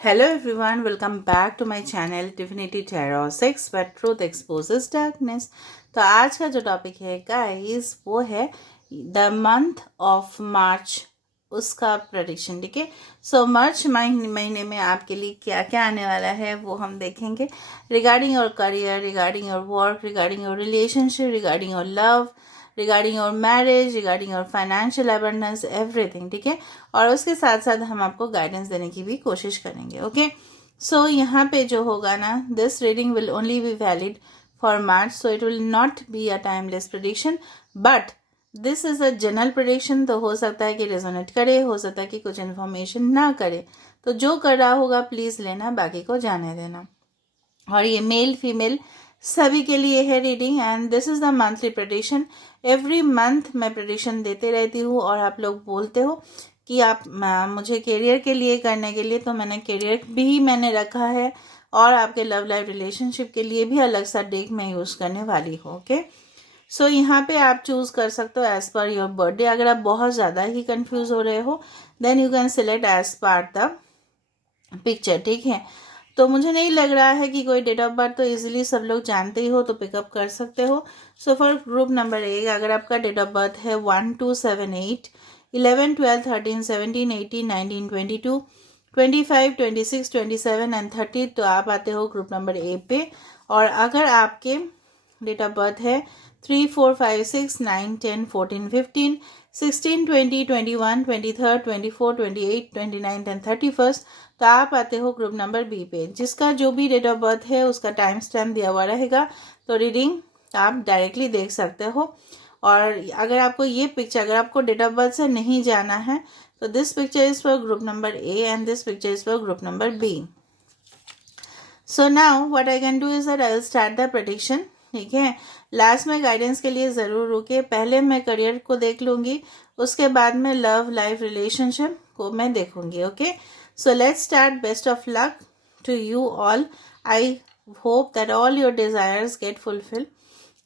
Hello everyone, welcome back to my channel Divinity Tarot 6 where truth exposes darkness। तो आज का जो topic है गाइस वो है द मंथ ऑफ मार्च, उसका प्रेडिक्शन। ठीक है, सो मार्च महीने में आपके लिए क्या क्या आने वाला है वो हम देखेंगे। Regarding your career, regarding your work, regarding your relationship, regarding your love, regarding your marriage, regarding your financial abundance, everything. ठीक है, और उसके साथ साथ हम आपको गाइडेंस देने की भी कोशिश करेंगे। ओके, सो यहाँ पे जो होगा ना, this reading will only be valid for March, so it will not be a timeless prediction, but this is a general prediction. तो हो सकता है कि रेजोनेट करे, हो सकता है कि कुछ इन्फॉर्मेशन ना करे, तो जो कर रहा होगा प्लीज लेना, बाकी को जाने देना। और ये मेल फीमेल सभी के लिए है reading, and this is the monthly prediction. Every month मैं प्रेडिक्शन देते रहती हूँ और आप लोग बोलते हो कि आप मुझे करियर के लिए करने के लिए, तो मैंने करियर भी मैंने रखा है और आपके लव लाइफ रिलेशनशिप के लिए भी अलग सा डेक मैं यूज़ करने वाली हूँ। ओके, सो यहाँ पे आप चूज़ कर सकते हो एज पर योर बर्थडे। अगर आप बहुत ज़्यादा ही कंफ्यूज हो रहे हो then you can select as per the picture. ठीक है, तो मुझे नहीं लग रहा है कि कोई डेट ऑफ बर्थ तो इजीली सब लोग जानते ही हो, तो पिकअप कर सकते हो। सो फॉर ग्रुप नंबर 1, अगर आपका डेट ऑफ बर्थ है 1278, 11, 12, 13, 17, 18, 19, 22, 25, 26, 27 एंड 30, तो आप आते हो ग्रुप नंबर ए पे। और अगर आपके डेट ऑफ बर्थ है 3, 4, 5, 6, 9, 10, 14, 15, 16, 20, 21, 23, 24, 28, 29 एंड 31st, तो आप आते हो ग्रुप नंबर बी पे। जिसका जो भी डेट ऑफ बर्थ है उसका टाइम स्टैम्प दिया हुआ रहेगा, तो रीडिंग आप डायरेक्टली देख सकते हो। और अगर आपको ये पिक्चर, अगर आपको डेट ऑफ बर्थ से नहीं जाना है, तो this picture is for group number A and this picture is for group number B. So now what I can do is that I will start the prediction. ठीक है, last में guidance के लिए ज़रूर रुके, पहले मैं करियर को देख लूँगी, उसके बाद में लव लाइफ रिलेशनशिप को मैं देखूँगी। Okay, so let's start. Best of luck to you all. I hope that all your desires get fulfil.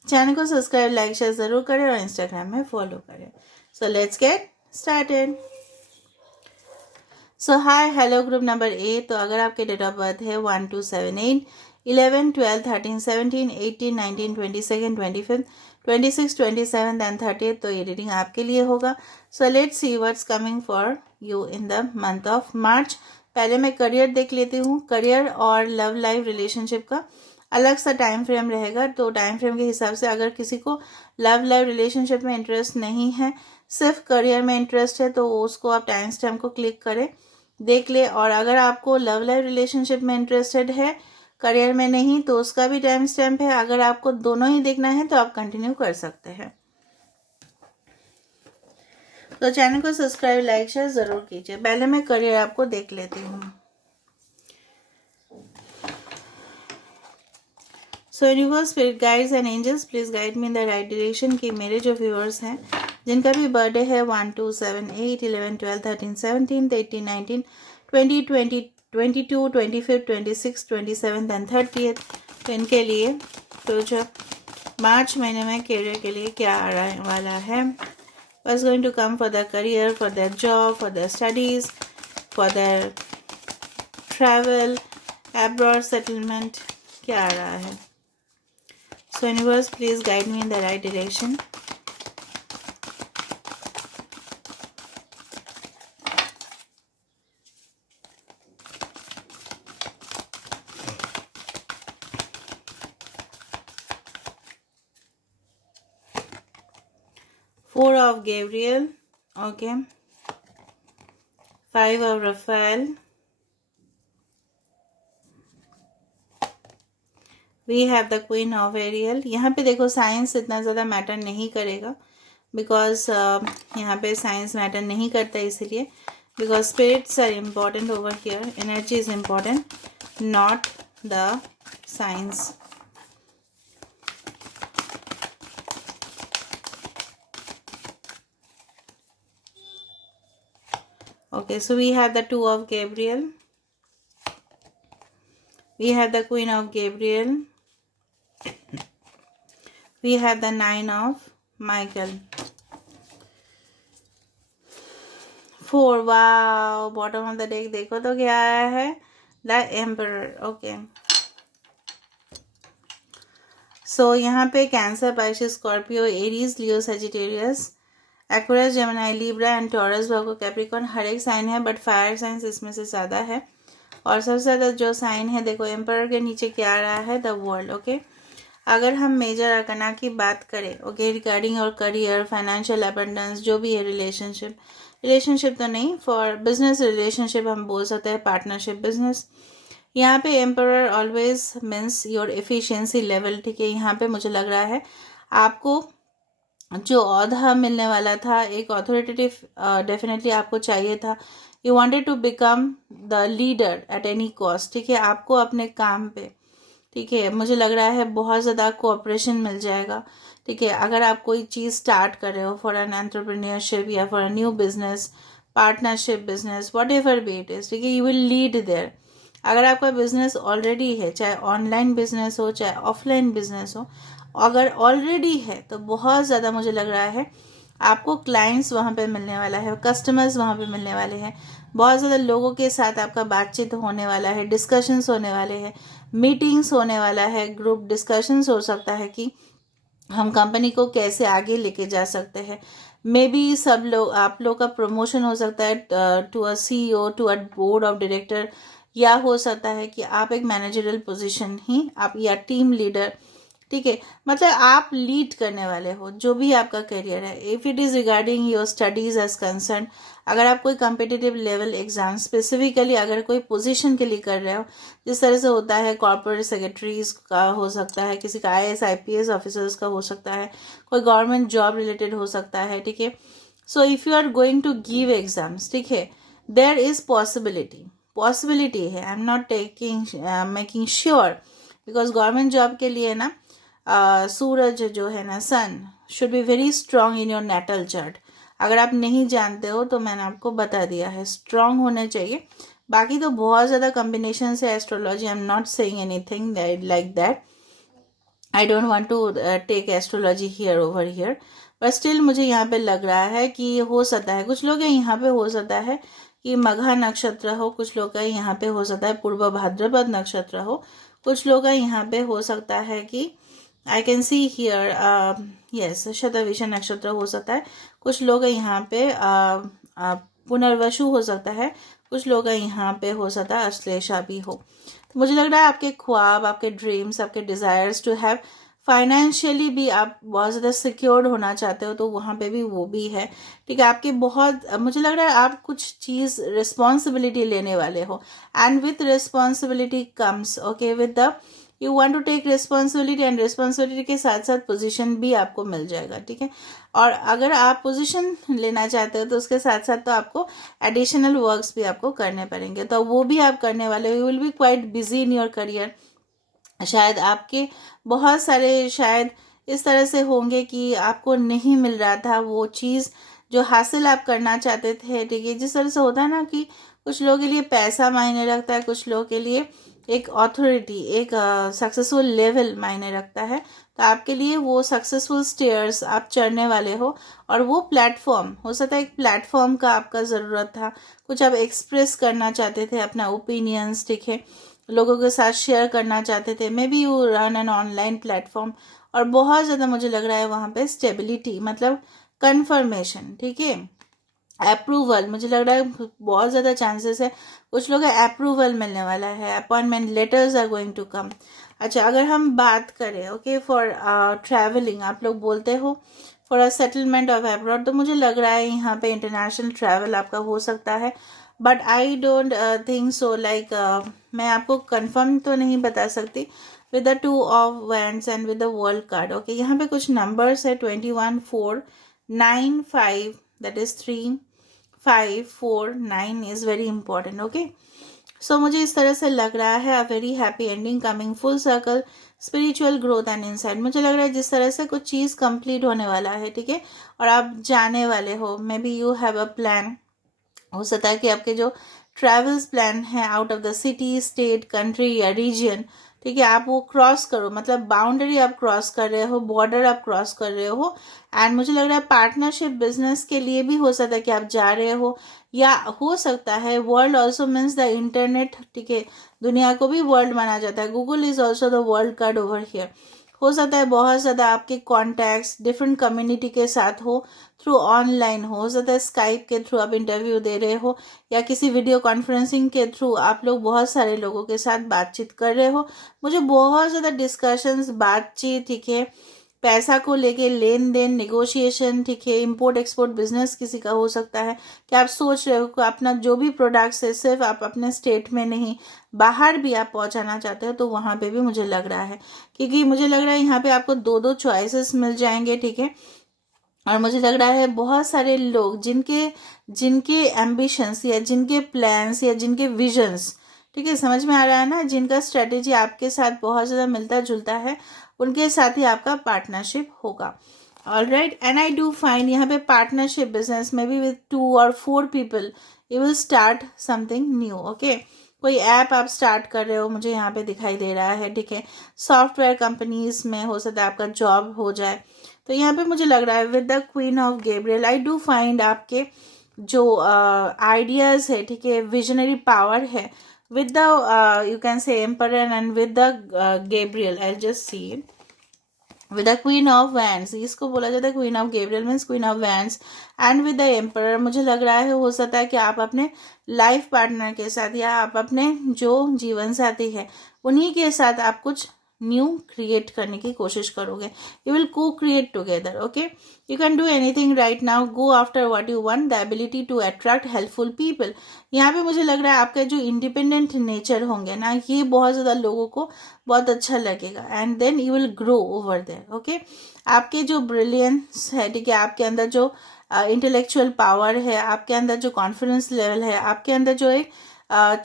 Channel को सब्सक्राइब, लाइक, शेयर ज़रूर करें और इंस्टाग्राम में फॉलो करें। So let's get started. So hi, hello group number A. तो अगर आपके date of birth है 1278, 11, 12, 13, 17, 18, 19, 22, 25, 26, 27 एंड 30, तो ये रीडिंग आपके लिए होगा। So let's see what's coming for you in the month of March. पहले मैं करियर देख लेती हूँ। करियर और लव लाइफ रिलेशनशिप का अलग सा टाइम फ्रेम रहेगा, तो टाइम फ्रेम के हिसाब से अगर किसी को लव लाइफ रिलेशनशिप में इंटरेस्ट नहीं है, सिर्फ करियर में इंटरेस्ट है, तो उसको आप टाइम स्टैम्प को क्लिक करें, देख ले। और अगर आपको लव लाइफ रिलेशनशिप में इंटरेस्टेड है, करियर में नहीं, तो उसका भी टाइम स्टैम्प है। अगर आपको दोनों ही देखना है तो आप कंटिन्यू कर सकते हैं। तो चैनल को सब्सक्राइब, लाइक, शेयर ज़रूर कीजिए। पहले मैं करियर आपको देख लेती हूँ। So universe, spirit guides and angels, please guide me in the right direction. कि मेरे जो व्यूअर्स हैं जिनका भी बर्थडे है 1, 2, 7, 8, 11, 12, 13, 17, 18, 19, 20, 22, 25, 26, 27 एंड 30th, तो इनके लिए तो जो मार्च महीने में करियर के लिए क्या आ रहा वाला है, what's going to come for their career, for their job, for their studies, for their travel, abroad settlement, क्या आ रहा है। So universe, please guide me in the right direction. Four of Gabriel, okay. 5 of Raphael. We have the Queen of Ariel. यहाँ पे देखो science इतना ज़्यादा matter नहीं करेगा, बिकॉज यहाँ पे साइंस मैटर नहीं करता, इसीलिए because spirits are important over here, energy is important, not the science. Okay, so we have the 2 of Gabriel. We have the Queen of Gabriel. We have the 9 of Michael. 4, wow, bottom of the deck देखो तो क्या आया है, the emperor, okay. So यहाँ पे Cancer, Pisces, Scorpio, Aries, Leo, Sagittarius, Aquarius, Gemini, Libra and Taurus, Virgo, Capricorn, हर एक sign है, बट फायर साइंस इसमें से ज़्यादा है। और सबसे ज़्यादा जो साइन है, देखो एम्परर के नीचे क्या आ रहा है, द वर्ल्ड, ओके। अगर हम मेजर अरकाना की बात करें, ओके, रिगार्डिंग और करियर, फाइनेंशियल अबंडेंस, जो भी है, रिलेशनशिप तो नहीं, फॉर बिजनेस रिलेशनशिप हम बोल सकते हैं, पार्टनरशिप, बिजनेस। यहाँ पे emperor always means your efficiency level, ठीक है। यहाँ पे मुझे लग रहा है आपको जो औहदा मिलने वाला था, एक अथॉरिटेटिव डेफिनेटली आपको चाहिए था। You wanted to become the leader at any cost, ठीक है। आपको अपने काम पे, ठीक है, मुझे लग रहा है बहुत ज़्यादा कोऑपरेशन मिल जाएगा, ठीक है। अगर आप कोई चीज़ स्टार्ट कर रहे हो फॉर एन एंटरप्रेन्योरशिप या for a new business, partnership business, what ever be it is, ठीक है, यू विल लीड देयर। अगर आपका बिजनेस ऑलरेडी है, चाहे ऑनलाइन बिजनेस हो चाहे ऑफलाइन बिजनेस हो, अगर ऑलरेडी है तो बहुत ज़्यादा मुझे लग रहा है आपको क्लाइंट्स वहाँ पे मिलने वाला है, कस्टमर्स वहाँ पे मिलने वाले हैं, बहुत ज़्यादा लोगों के साथ आपका बातचीत होने वाला है, डिस्कशंस होने वाले हैं, मीटिंग्स होने वाला है, ग्रुप डिस्कशंस हो सकता है कि हम कंपनी को कैसे आगे लेके जा सकते हैं। मे बी सब लोग, आप लोग का प्रमोशन हो सकता है to a CEO, to a board of director, या हो सकता है कि आप एक मैनेजरल पोजीशन ही आप, या टीम लीडर, ठीक है। मतलब आप लीड करने वाले हो जो भी आपका करियर है। If it is regarding your studies as concern, अगर आप कोई कम्पिटिटिव लेवल एग्जाम स्पेसिफिकली अगर कोई पोजीशन के लिए कर रहे हो, जिस तरह से होता है कॉर्पोरेट सेक्रेटरीज का हो सकता है, किसी का IAS IPS ऑफिसर्स का हो सकता है, कोई गवर्नमेंट जॉब रिलेटेड हो सकता है, ठीक है। So if you are going to give exams, ठीक है, देयर इज़ पॉसिबिलिटी है, I am not taking making sure, because government job के लिए ना सूरज जो है ना, sun should be very strong in your natal chart. अगर आप नहीं जानते हो तो मैंने आपको बता दिया है, स्ट्रांग होने चाहिए। बाकी तो बहुत ज़्यादा कॉम्बिनेशन है astrology, I am not saying anything like that, I don't want to take astrology here over here, पर स्टिल मुझे यहाँ पे लग रहा है कि हो सकता है, कुछ लोग यहाँ पे हो सकता है कि मघा नक्षत्र हो, कुछ लोग का यहाँ पे हो सकता है पूर्व भाद्रपद नक्षत्र हो, कुछ लोग का यहाँ पे हो सकता है कि आई can see here yes Shatabhisha नक्षत्र हो सकता है, कुछ लोग यहाँ पे पुनर्वसु हो सकता है, कुछ लोग यहाँ पे हो सकता है अश्लेषा भी हो। तो मुझे लग रहा है आपके ख्वाब, आपके ड्रीम्स, आपके डिज़ायर्स टू हैव फाइनेंशियली भी आप बहुत ज़्यादा सिक्योर्ड होना चाहते हो, तो वहाँ पे भी वो भी है, ठीक है। आपके बहुत, मुझे लग रहा है आप कुछ चीज़ रिस्पॉन्सिबिलिटी लेने वाले हो, and with responsibility comes, okay, with the you want to take responsibility, and responsibility के साथ साथ पोजीशन भी आपको मिल जाएगा, ठीक है। और अगर आप पोजीशन लेना चाहते हो तो उसके साथ साथ तो आपको एडिशनल वर्क्स भी आपको करने पड़ेंगे, तो वो भी आप करने वाले हो। You will B quite busy in your career. शायद आपके बहुत सारे शायद इस तरह से होंगे कि आपको नहीं मिल रहा था वो चीज़ जो हासिल आप करना चाहते थे, ठीक है। जिस तरह से होता है ना कि कुछ लोगों के लिए पैसा मायने रखता है, कुछ लोगों के लिए एक अथॉरिटी, एक सक्सेसफुल लेवल मायने रखता है, तो आपके लिए वो सक्सेसफुल स्टेयर्स आप चढ़ने वाले हो, और वो प्लेटफॉर्म हो सकता है, एक प्लेटफॉर्म का आपका ज़रूरत था, कुछ आप एक्सप्रेस करना चाहते थे अपना ओपिनियंस, ठीक है, लोगों के साथ शेयर करना चाहते थे, may be you run an online platform, और बहुत ज़्यादा मुझे लग रहा है वहाँ पे स्टेबिलिटी, मतलब कंफर्मेशन, ठीक है, अप्रूवल, मुझे लग रहा है बहुत ज़्यादा चांसेस है कुछ लोग अप्रूवल मिलने वाला है, appointment letters are going to come. अच्छा, अगर हम बात करें ओके फॉर ट्रैवलिंग, आप लोग बोलते हो for a settlement of abroad, तो मुझे लग रहा है यहाँ पे इंटरनेशनल ट्रैवल आपका हो सकता है, but I don't think so, like मैं आपको कंफर्म तो नहीं बता सकती। With the 2 of wands and with the world card, okay, यहाँ पे कुछ नंबर्स है 21 4 9 5, that is 3 5 4 9 is very important, okay। सो मुझे इस तरह से लग रहा है a very happy ending coming full circle, spiritual growth and insight. मुझे लग रहा है जिस तरह से कुछ चीज़ कंप्लीट होने वाला है, ठीक है, और आप जाने वाले हो, may be you have a plan, हो सकता है कि आपके जो ट्रैवल्स प्लान है out of the city, state, country या रीजन, ठीक है, आप वो क्रॉस करो, मतलब बाउंड्री आप क्रॉस कर रहे हो, बॉर्डर आप क्रॉस कर रहे हो। एंड मुझे लग रहा है पार्टनरशिप बिजनेस के लिए भी हो सकता है कि आप जा रहे हो, या हो सकता है world also means the internet, ठीक है, दुनिया को भी वर्ल्ड माना जाता है, Google is also the world card over here. हो सकता है बहुत ज़्यादा आपके कॉन्टैक्ट्स डिफरेंट कम्युनिटी के साथ हो, थ्रू ऑनलाइन हो सकता है स्काइप के थ्रू आप इंटरव्यू दे रहे हो, या किसी वीडियो कॉन्फ्रेंसिंग के थ्रू आप लोग बहुत सारे लोगों के साथ बातचीत कर रहे हो। मुझे बहुत ज़्यादा डिस्कशंस, बातचीत, ठीक है, पैसा को लेके लेन देन, नेगोशिएशन, ठीक है, इंपोर्ट एक्सपोर्ट बिजनेस किसी का हो सकता है कि आप सोच रहे हो कि अपना जो भी प्रोडक्ट्स है सिर्फ आप अपने स्टेट में नहीं, बाहर भी आप पहुंचाना चाहते हो, तो वहां पे भी मुझे लग रहा है, क्योंकि मुझे लग रहा है यहाँ पे आपको दो दो चॉइसेस मिल जाएंगे, ठीक है। और मुझे लग रहा है बहुत सारे लोग जिनके जिनके एम्बिशंस या जिनके प्लान्स या जिनके विजन्स, ठीक है, समझ में आ रहा है ना, जिनका स्ट्रेटेजी आपके साथ बहुत ज़्यादा मिलता जुलता है, उनके साथ ही आपका पार्टनरशिप होगा। Alright, and I do find यहाँ पे पार्टनरशिप बिजनेस में भी with 2 or 4 people you will start something new. Okay, कोई ऐप आप स्टार्ट कर रहे हो, मुझे यहाँ पे दिखाई दे रहा है, ठीक है, सॉफ्टवेयर कंपनीज में हो सकता है आपका जॉब हो जाए। तो यहाँ पे मुझे लग रहा है with the queen of Gabriel I do find आपके जो आइडियाज है, ठीक है, विजनरी पावर है, with the you can say emperor and with the Gabriel, I'll just see with the queen of wands, इसको बोला जाता है queen of Gabriel means queen of wands, and with the emperor मुझे लग रहा है हो सकता है कि आप अपने लाइफ पार्टनर के साथ या आप अपने जो जीवन साथी है उन्हीं के साथ आप कुछ न्यू क्रिएट करने की कोशिश करोगे, you will co create together. Okay, you can do anything right now, go after what you want, the ability to attract helpful people. यहाँ पे मुझे लग रहा है आपका जो इंडिपेंडेंट नेचर होंगे ना, ये बहुत ज़्यादा लोगों को बहुत अच्छा लगेगा, and then you will grow over there. Okay, आपके जो ब्रिलियंस है, ठीक है, आपके अंदर जो इंटेलेक्चुअल पावर है, आपके अंदर जो कॉन्फिडेंस लेवल है, आपके अंदर जो एक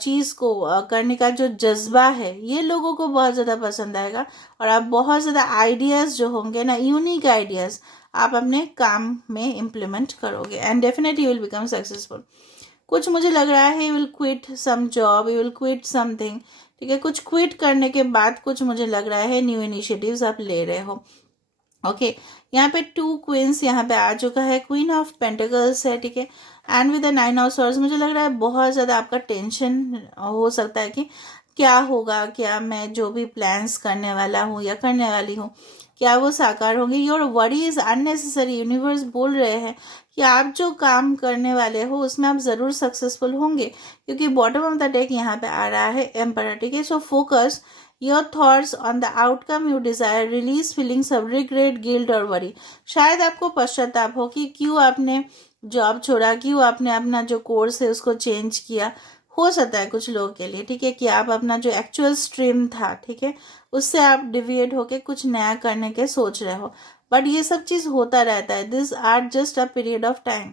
चीज़ को करने का जो जज्बा है, ये लोगों को बहुत ज़्यादा पसंद आएगा, और आप बहुत ज़्यादा आइडियाज़ जो होंगे ना, यूनिक आइडियाज़ आप अपने काम में इम्प्लीमेंट करोगे, and definitely you will become successful. कुछ मुझे लग रहा है you will quit some job, you will quit something, ठीक है, कुछ क्विट करने के बाद कुछ मुझे लग रहा है न्यू इनिशिएटिव्स आप ले रहे हो। ओके, यहाँ पे 2 क्वींस यहाँ पे आ चुका है, क्वीन ऑफ पेंटिकल्स है, ठीक है, and with the 9 of swords मुझे लग रहा है बहुत ज़्यादा आपका टेंशन हो सकता है कि क्या होगा, क्या मैं जो भी प्लान्स करने वाला हूँ या करने वाली हूँ क्या वो साकार होंगे। Your worry is unnecessary, universe बोल रहे हैं कि आप जो काम करने वाले हो उसमें आप ज़रूर सक्सेसफुल होंगे, क्योंकि बॉटम ऑफ द डेक यहाँ पे आ रहा है एम्परर, ठीक है। So focus your thoughts on the outcome you desire, release feelings of regret, guilt और वरी। शायद आपको पश्चाताप हो कि क्यों आपने जॉब छोड़ा, क्यों आपने अपना जो कोर्स है उसको चेंज किया। हो सकता है कुछ लोगों के लिए, ठीक है, कि आप अपना जो एक्चुअल स्ट्रीम था, ठीक है, उससे आप डिविएट होके कुछ नया करने के सोच रहे हो, बट ये सब चीज़ होता रहता है, this are just a period of time.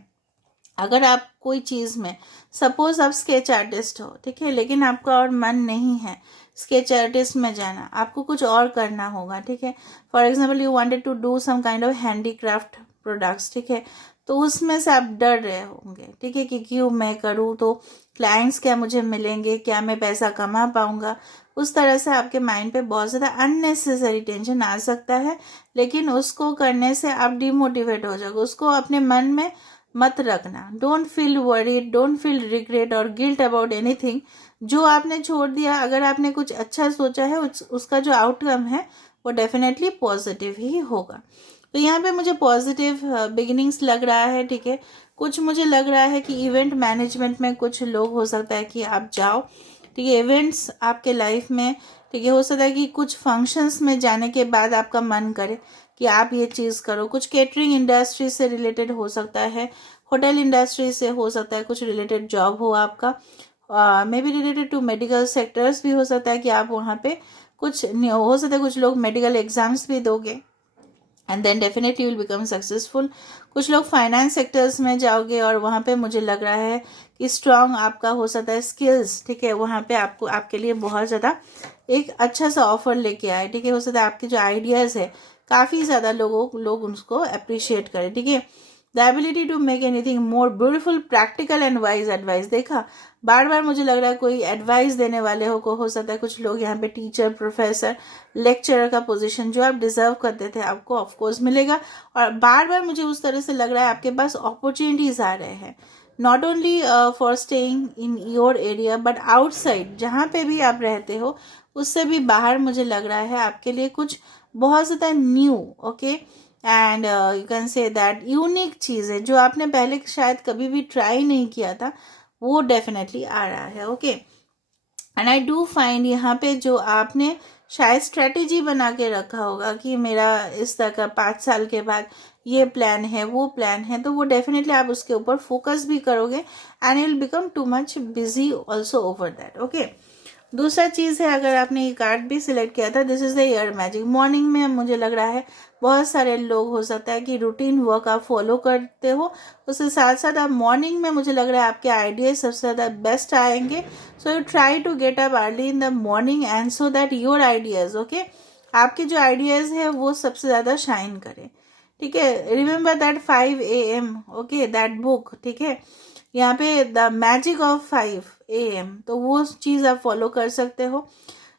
अगर आप कोई चीज़ में, सपोज आप स्केच आर्टिस्ट हो, ठीक है, लेकिन आपका और मन नहीं है स्केच आर्टिस्ट में जाना, आपको कुछ और करना होगा, ठीक है। For example you wanted to do some kind of handicraft products, ठीक है, तो उसमें से आप डर रहे होंगे, ठीक है, कि क्यों मैं करूँ, तो क्लाइंट्स क्या मुझे मिलेंगे, क्या मैं पैसा कमा पाऊँगा। उस तरह से आपके माइंड पे बहुत ज़्यादा अननेसेसरी टेंशन आ सकता है, लेकिन उसको करने से आप डिमोटिवेट हो जाओगे, उसको अपने मन में मत रखना। Don't feel worried, don't feel regret और गिल्ट अबाउट एनीथिंग। जो आपने छोड़ दिया, अगर आपने कुछ अच्छा सोचा है उसका जो आउटकम है वो डेफिनेटली पॉजिटिव ही होगा। तो यहाँ पे मुझे पॉजिटिव बिगिनिंग्स लग रहा है, ठीक है। कुछ मुझे लग रहा है कि इवेंट मैनेजमेंट में कुछ लोग हो सकता है कि आप जाओ, ठीक है, इवेंट्स आपके लाइफ में, ठीक है, हो सकता है कि कुछ फंक्शंस में जाने के बाद आपका मन करे कि आप ये चीज़ करो। कुछ केटरिंग इंडस्ट्री से रिलेटेड हो सकता है, होटल इंडस्ट्री से हो सकता है, कुछ रिलेटेड जॉब हो आपका, maybe related to medical sectors भी हो सकता है कि आप वहाँ पे कुछ हो सकता है, कुछ लोग मेडिकल एग्जाम्स भी दोगे and then definitely you will become successful. कुछ लोग फाइनेंस सेक्टर्स में जाओगे और वहाँ पे मुझे लग रहा है कि स्ट्रांग आपका हो सकता है स्किल्स, ठीक है, वहाँ पे आपको आपके लिए बहुत ज़्यादा एक अच्छा सा ऑफर लेके आए, ठीक है। हो सकता है आपके जो आइडियाज़ है काफ़ी ज़्यादा लोग उसको अप्रिशिएट करें, ठीक है। The ability to make anything more beautiful, practical and wise advice. देखा, बार बार मुझे लग रहा है कोई एडवाइस देने वाले हो सकता है कुछ लोग यहाँ पे टीचर, प्रोफेसर, लेक्चरर का पोजीशन जो आप डिजर्व करते थे आपको ऑफकोर्स मिलेगा। और बार बार मुझे उस तरह से लग रहा है आपके पास अपॉर्चुनिटीज आ रहे हैं, not only for staying in your area but outside, जहाँ पे भी आप रहते हो उससे भी बाहर मुझे लग रहा है आपके लिए कुछ बहुत ज़्यादा new, okay, and you can say that unique चीज़ है जो आपने पहले शायद कभी भी ट्राई नहीं किया था, वो डेफिनेटली आ रहा है, okay. And I do find यहाँ पे जो आपने शायद स्ट्रेटेजी बना के रखा होगा कि मेरा इस तरह का 5 साल के बाद ये प्लान है, वो प्लान है, तो वो डेफिनेटली आप उसके ऊपर फोकस भी करोगे and you will become too much busy also over that, okay. दूसरा चीज़ है, अगर आपने ये कार्ड भी सिलेक्ट किया था, this is the year magic. Morning में मुझे लग रहा है बहुत सारे लोग हो सकता है कि रूटीन वर्क आप फॉलो करते हो, उसके साथ साथ आप मॉर्निंग में मुझे लग रहा है आपके आइडियाज सबसे ज़्यादा बेस्ट आएंगे। So you try to get up early in the morning and so that your ideas, okay, आपके जो आइडियाज़ है वो सबसे ज़्यादा शाइन करें, ठीक है। Remember that 5 AM, okay, that book, ठीक है, यहाँ पे द मैजिक ऑफ 5 AM, तो वो चीज़ आप फॉलो कर सकते हो।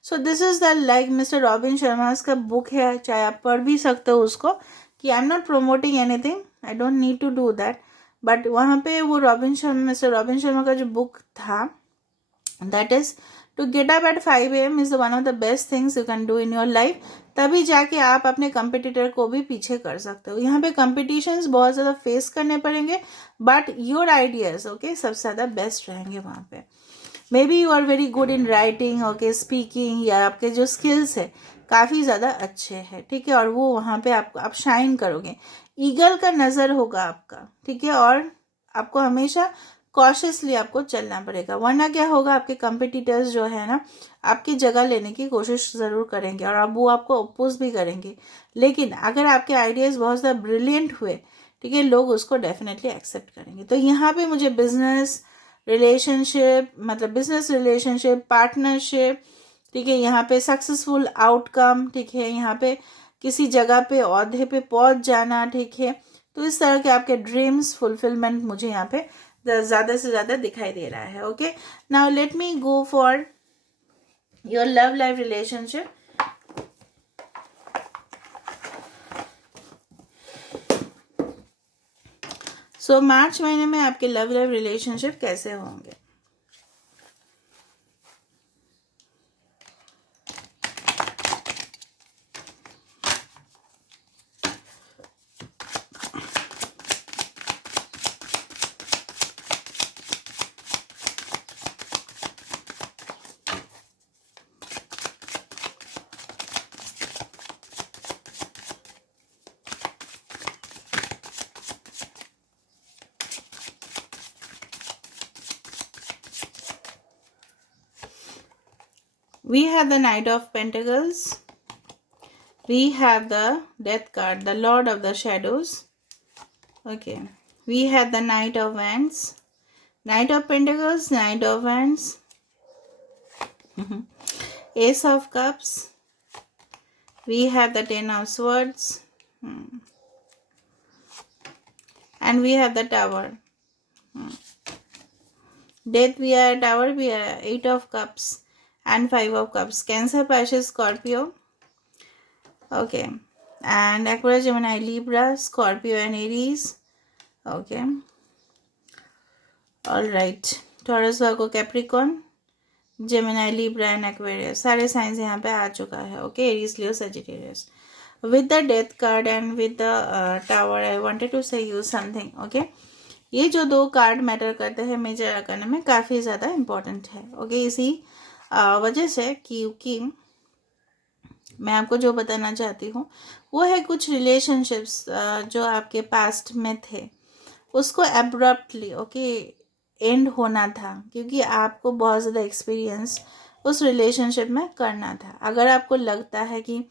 So this is the like mister robin Sharma का बुक है, चाहे आप पढ़ भी सकते हो उसको, कि I am not promoting anything, I don't need to do that, but वहाँ पे वो मिस्टर रॉबिन शर्मा का जो बुक था, that is to get up at 5 AM is one of the best things you can do in your life. तभी जाके आप अपने कंपिटिटर को भी पीछे कर सकते हो। यहाँ पे कंपिटिशन्स बहुत ज़्यादा फेस करने पड़ेंगे, बट योर आइडियाज, ओके, सबसे ज़्यादा बेस्ट रहेंगे वहाँ पे। Maybe you are very good in writing, okay, speaking, या आपके जो स्किल्स है काफ़ी ज़्यादा अच्छे हैं, ठीक है, और वो वहाँ पे आप शाइन करोगे। ईगल का नज़र होगा आपका, ठीक है, और आपको हमेशा कॉशियसली आपको चलना पड़ेगा, वरना क्या होगा, आपके कंपिटिटर्स जो है ना आपकी जगह लेने की कोशिश ज़रूर करेंगे और अब वो आपको अपोज भी करेंगे। लेकिन अगर आपके आइडियाज़ बहुत ज़्यादा ब्रिलियंट हुए, ठीक है, लोग उसको डेफिनेटली एक्सेप्ट करेंगे। तो यहाँ पे मुझे बिजनेस रिलेशनशिप, मतलब बिजनेस रिलेशनशिप, पार्टनरशिप, ठीक है, यहाँ पे सक्सेसफुल आउटकम, ठीक है, यहाँ पे किसी जगह पे ओहदे पे पहुँच जाना, ठीक है, तो इस तरह के आपके ड्रीम्स फुलफिलमेंट मुझे यहाँ पे ज़्यादा से ज़्यादा दिखाई दे रहा है, okay. Now let me go for your love life relationship. So March महीने में आपके लव लाइफ रिलेशनशिप कैसे होंगे? We have the Knight of Pentacles. We have the Death card, the Lord of the Shadows. Okay. We have the Knight of Wands. Knight of Pentacles, Knight of Wands. Ace of Cups. We have the Ten of Swords. And we have the Tower. Death, we are Tower, we are Eight of Cups. And Five of Cups. Cancer, Pisces, Scorpio. Okay. And Aquarius, Gemini, Libra, Scorpio and Aries. Okay. Alright. Taurus, Virgo, Capricorn, Gemini, Libra and Aquarius. सारे science यहाँ पे आ चुका है. Okay. Aries, Leo, Sagittarius. With the Death card and with the Tower, I wanted to say you something. Okay. ये जो दो card matter करते हैं मेजर आर्काना में, काफ़ी ज़्यादा इम्पोर्टेंट है, ओके। इसी वजह से क्योंकि मैं आपको जो बताना चाहती हूँ वो है कुछ रिलेशनशिप्स जो आपके पास्ट में थे उसको एब्रप्टली, ओके, एंड होना था, क्योंकि आपको बहुत ज़्यादा एक्सपीरियंस उस रिलेशनशिप में करना था। अगर आपको लगता है कि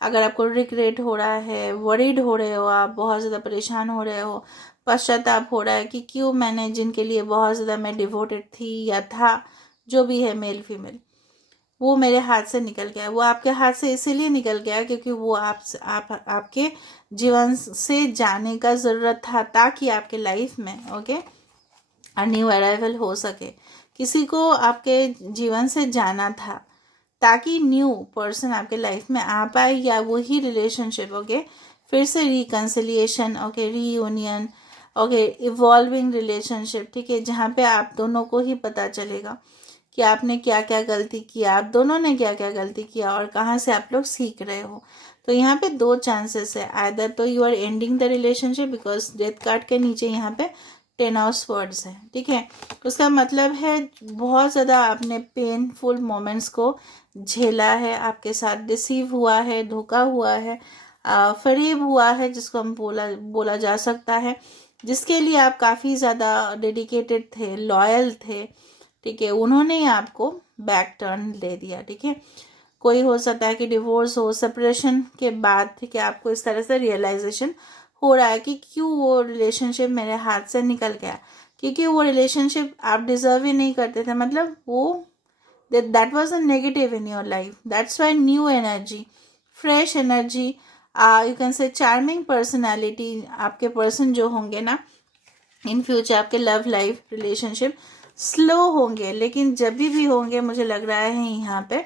अगर आपको रिग्रेट हो रहा है, वरीड हो रहे हो, आप बहुत ज़्यादा परेशान हो रहे हो, पश्चाताप हो रहा है कि क्यों मैंने जिनके लिए बहुत ज़्यादा मैं डिवोटेड थी या था, जो भी है, मेल फीमेल, वो मेरे हाथ से निकल गया। वो आपके हाथ से इसीलिए निकल गया क्योंकि वो आपके जीवन से जाने का ज़रूरत था, ताकि आपके लाइफ में ओके न्यू अराइवल हो सके। किसी को आपके जीवन से जाना था ताकि न्यू पर्सन आपके लाइफ में आ पाए, या वही रिलेशनशिप ओके फिर से reconciliation okay reunion okay evolving relationship, ठीक है, जहाँ पे आप दोनों को ही पता चलेगा कि आपने क्या क्या गलती किया, आप दोनों ने क्या क्या गलती किया और कहाँ से आप लोग सीख रहे हो। तो यहाँ पे दो चांसेस है, आइदर तो you are ending the relationship because death card के नीचे यहाँ पे 10 ऑफ स्वर्ड्स है, ठीक है। उसका मतलब है बहुत ज़्यादा आपने पेनफुल मोमेंट्स को झेला है, आपके साथ डिसीव हुआ है, धोखा हुआ है, फरेब हुआ है, जिसको हम बोला जा सकता है, जिसके लिए आप काफ़ी ज़्यादा डेडिकेटेड थे, लॉयल थे, ठीक है। उन्होंने आपको बैक टर्न दे दिया, ठीक है। कोई हो सकता है कि डिवोर्स हो, सेपरेशन के बाद, ठीक है, आपको इस तरह से रियलाइजेशन हो रहा है कि क्यों वो रिलेशनशिप मेरे हाथ से निकल गया, क्योंकि वो रिलेशनशिप आप डिजर्व ही नहीं करते थे, मतलब वो that was a negative in your life. That's why new energy, fresh energy, you can say charming personality, आपके पर्सन जो होंगे ना इन फ्यूचर आपके लव लाइफ रिलेशनशिप स्लो होंगे, लेकिन जब भी होंगे मुझे लग रहा है यहाँ पे